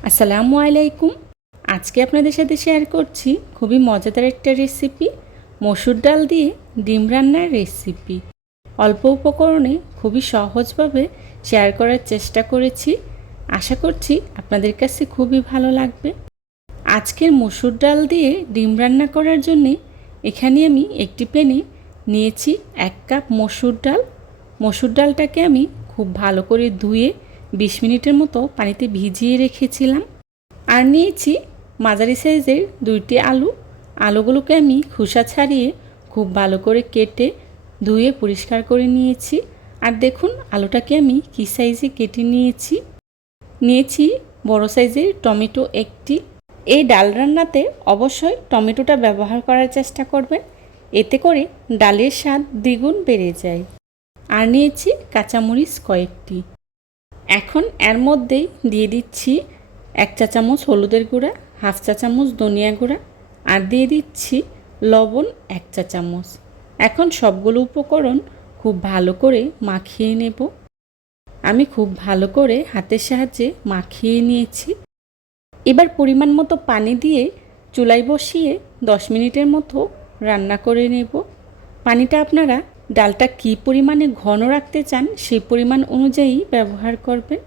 আসসালামু আলাইকুম। আজকে আপনাদের সাথে শেয়ার করছি খুবই মজাদার একটা রেসিপি মসুর ডাল দিয়ে ডিম রান্নার রেসিপি অল্প উপকরণে খুবই সহজভাবে শেয়ার করার চেষ্টা করেছি। আশা করছি আপনাদের কাছে খুবই ভালো লাগবে। আজকের মসুর ডাল দিয়ে ডিম রান্না করার জন্যে এখানে আমি একটি প্যানে নিয়েছি এক কাপ মসুর ডাল। মসুর ডালটাকে আমি খুব ভালো করে ধুয়ে বিশ মিনিটের মতো পানিতে ভিজিয়ে রেখেছিলাম। আর নিয়েছি মাঝারি সাইজের দুইটি আলু। আলুগুলোকে আমি খোসা ছাড়িয়ে খুব ভালো করে কেটে ধুয়ে পরিষ্কার করে নিয়েছি। আর দেখুন আলুটাকে আমি কী সাইজে কেটে নিয়েছি। নিয়েছি বড় সাইজের টমেটো একটি। এই ডাল রান্নাতে অবশ্যই টমেটোটা ব্যবহার করার চেষ্টা করবেন। এতে করে ডালের স্বাদ দ্বিগুণ বেড়ে যায়। আর নিয়েছি কাঁচামরিচ কয়েকটি। এখন এর মধ্যেই দিয়ে দিচ্ছি এক চা চামচ হলুদের গুঁড়া, হাফ চা চামচ ধনিয়া গুঁড়া আর দিয়ে দিচ্ছি লবণ এক চা চামচ। এখন সবগুলো উপকরণ খুব ভালো করে মাখিয়ে নেব। আমি খুব ভালো করে হাতের সাহায্যে মাখিয়ে নিয়েছি। এবার পরিমাণ মতো পানি দিয়ে চুলায় বসিয়ে দশ মিনিটের মতো রান্না করে নেব। পানিটা আপনারা ডালটা কী পরিমাণে ঘন রাখতে চান সেই পরিমাণ অনুযায়ী ব্যবহার করবেন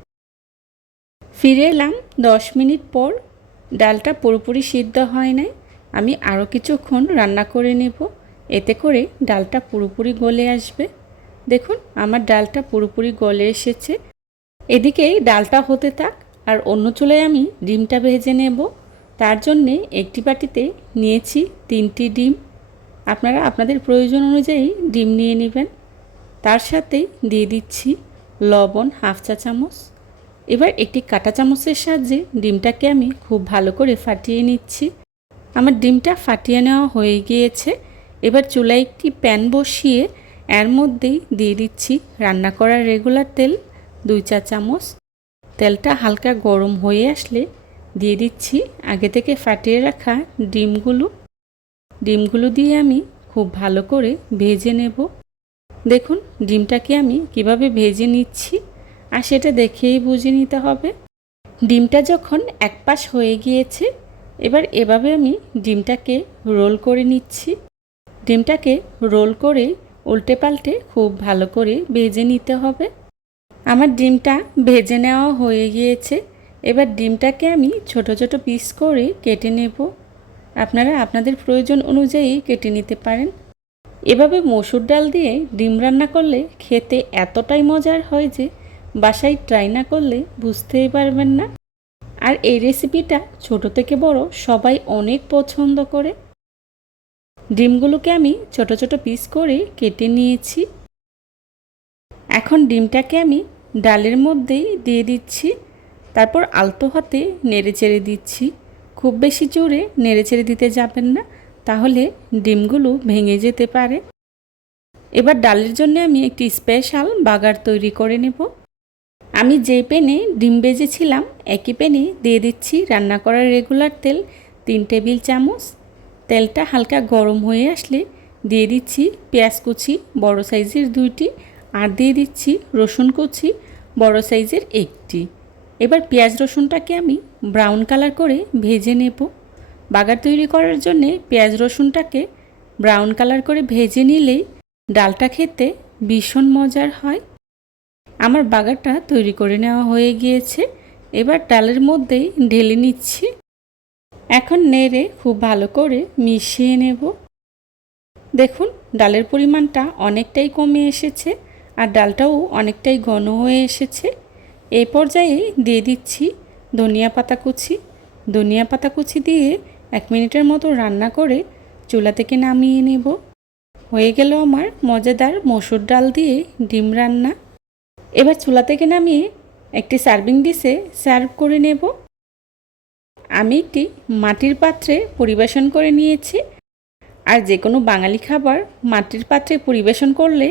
ফিরে এলাম দশ মিনিট পর। ডালটা পুরোপুরি সিদ্ধ হয় নাই। আমি আরও কিছুক্ষণ রান্না করে নেব। এতে করে ডালটা পুরোপুরি গলে আসবে। দেখুন, আমার ডালটা পুরোপুরি গলে এসেছে। এদিকে ডালটা হতে থাক, আর অন্য চুলায় আমি ডিমটা ভেজে নেব। তার জন্যে একটি বাটিতে নিয়েছি তিনটি ডিম। আপনারা আপনাদের প্রয়োজন অনুযায়ী ডিম নিয়ে নেবেন। তার সাথে দিয়ে দিচ্ছি লবণ হাফ চা চামচ। এবার একটি কাঁটা চামচের সাহায্যে ডিমটাকে আমি খুব ভালো করে ফাটিয়ে নিচ্ছি। আমার ডিমটা ফাটিয়ে নেওয়া হয়ে গিয়েছে। এবার চুলায় একটি প্যান বসিয়ে এর মধ্যেই দিয়ে দিচ্ছি রান্না করা রেগুলার তেল, দুই চা চামচ। তেলটা হালকা গরম হয়ে আসলে দিয়ে দিচ্ছি। আগে থেকে ফাটিয়ে রাখা ডিমগুলো ডিমগুলো দিয়ে আমি খুব ভালো করে ভেজে নেব। দেখুন, ডিমটাকে আমি কীভাবে ভেজে নিচ্ছি, আর সেটা দেখেই বুঝে নিতে হবে। ডিমটা যখন এক পাশ হয়ে গিয়েছে, এবার এভাবে আমি ডিমটাকে রোল করে নিচ্ছি। ডিমটাকে রোল করে উল্টে পাল্টে খুব ভালো করে ভেজে নিতে হবে। আমার ডিমটা ভেজে নেওয়া হয়ে গিয়েছে। এবার ডিমটাকে আমি ছোট ছোট পিস করে কেটে নেব। আপনারা আপনাদের প্রয়োজন অনুযায়ী কেটে নিতে পারেন। এভাবে মসুর ডাল দিয়ে ডিম রান্না করলে খেতে এতটাই মজার হয় যে বাসায় ট্রাই না করলে বুঝতেই পারবেন না। আর এই রেসিপিটা ছোট থেকে বড় সবাই অনেক পছন্দ করে। ডিমগুলোকে আমি ছোট ছোট পিস করে কেটে নিয়েছি। এখন ডিমটাকে আমি ডালের মধ্যেই দিয়ে দিচ্ছি। তারপর আলতো হাতে নেড়ে চেড়ে দিচ্ছি। খুব বেশি জোরে নেড়ে চেড়ে দিতে যাবেন না, তাহলে ডিমগুলো ভেঙে যেতে পারে। এবার ডালের জন্য আমি একটি স্পেশাল বাগার তৈরি করে নেব। আমি যে পেনে ডিম বেজেছিলাম, একই পেনে দিয়ে দিচ্ছি রান্না করার রেগুলার তেল, তিন টেবিল চামচ। তেলটা হালকা গরম হয়ে আসলে দিয়ে দিচ্ছি পেঁয়াজ কুচি, বড় সাইজের দুইটি, আর দিয়ে দিচ্ছি রসুন কুচি, বড় সাইজের একটি। এবার পেঁয়াজ রসুনটাকে আমি ব্রাউন কালার করে ভেজে নেব। বাগার তৈরি করার জন্যে পেঁয়াজ রসুনটাকে ব্রাউন কালার করে ভেজে নিলেই ডালটা খেতে ভীষণ মজার হয়। আমার বাগারটা তৈরি করে নেওয়া হয়ে গিয়েছে। এবার ডালের মধ্যেই ঢেলে নিচ্ছি। এখন নেড়ে খুব ভালো করে মিশিয়ে নেব। দেখুন, ডালের পরিমাণটা অনেকটাই কমে এসেছে আর ডালটাও অনেকটাই ঘন হয়ে এসেছে। এই পর্যায়ে দিয়ে দিচ্ছি ধনিয়া পাতা কুচি। ধনিয়া পাতা কুচি দিয়ে এক মিনিটের মতো রান্না করে চুলা থেকে নামিয়ে নেব। হয়ে গেল আমার মজাদার মসুর ডাল দিয়ে ডিম রান্না। এবার চুলা থেকে নামিয়ে একটি সার্ভিং ডিশে সার্ভ করে নেব। আমি একটি মাটির পাত্রে পরিবেশন করে নিয়েছি। আর যে কোনো বাঙালি খাবার মাটির পাত্রে পরিবেশন করলে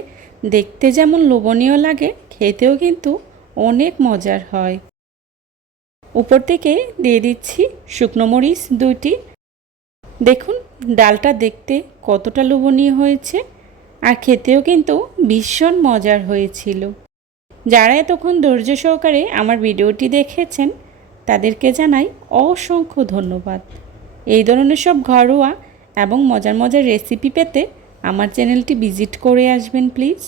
দেখতে যেমন লোভনীয় লাগে, খেতেও কিন্তু অনেক মজার হয়। উপর থেকে দিয়ে দিচ্ছি শুকনো মরিচ দুইটি। দেখুন, ডালটা দেখতে কতটা লোভনীয় হয়েছে আর খেতেও কিন্তু ভীষণ মজার হয়েছিল। যারা এতক্ষণ ধৈর্য সহকারে আমার ভিডিওটি দেখেছেন, তাদেরকে জানাই অসংখ্য ধন্যবাদ। এই ধরনের সব ঘরোয়া এবং মজার মজার রেসিপি পেতে আমার চ্যানেলটি ভিজিট করে আসবেন, প্লিজ।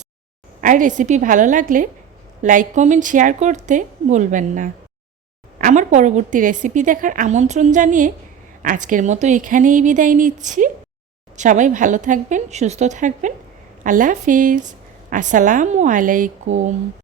আর রেসিপি ভালো লাগলে লাইক কমেন্ট শেয়ার করতে ভুলবেন না। আমার পরবর্তী রেসিপি দেখার আমন্ত্রণ জানিয়ে আজকের মতো এখানেই বিদায় নিচ্ছি। সবাই ভালো থাকবেন, সুস্থ থাকবেন। আল্লাহ হাফিজ। আসসালামু আলাইকুম।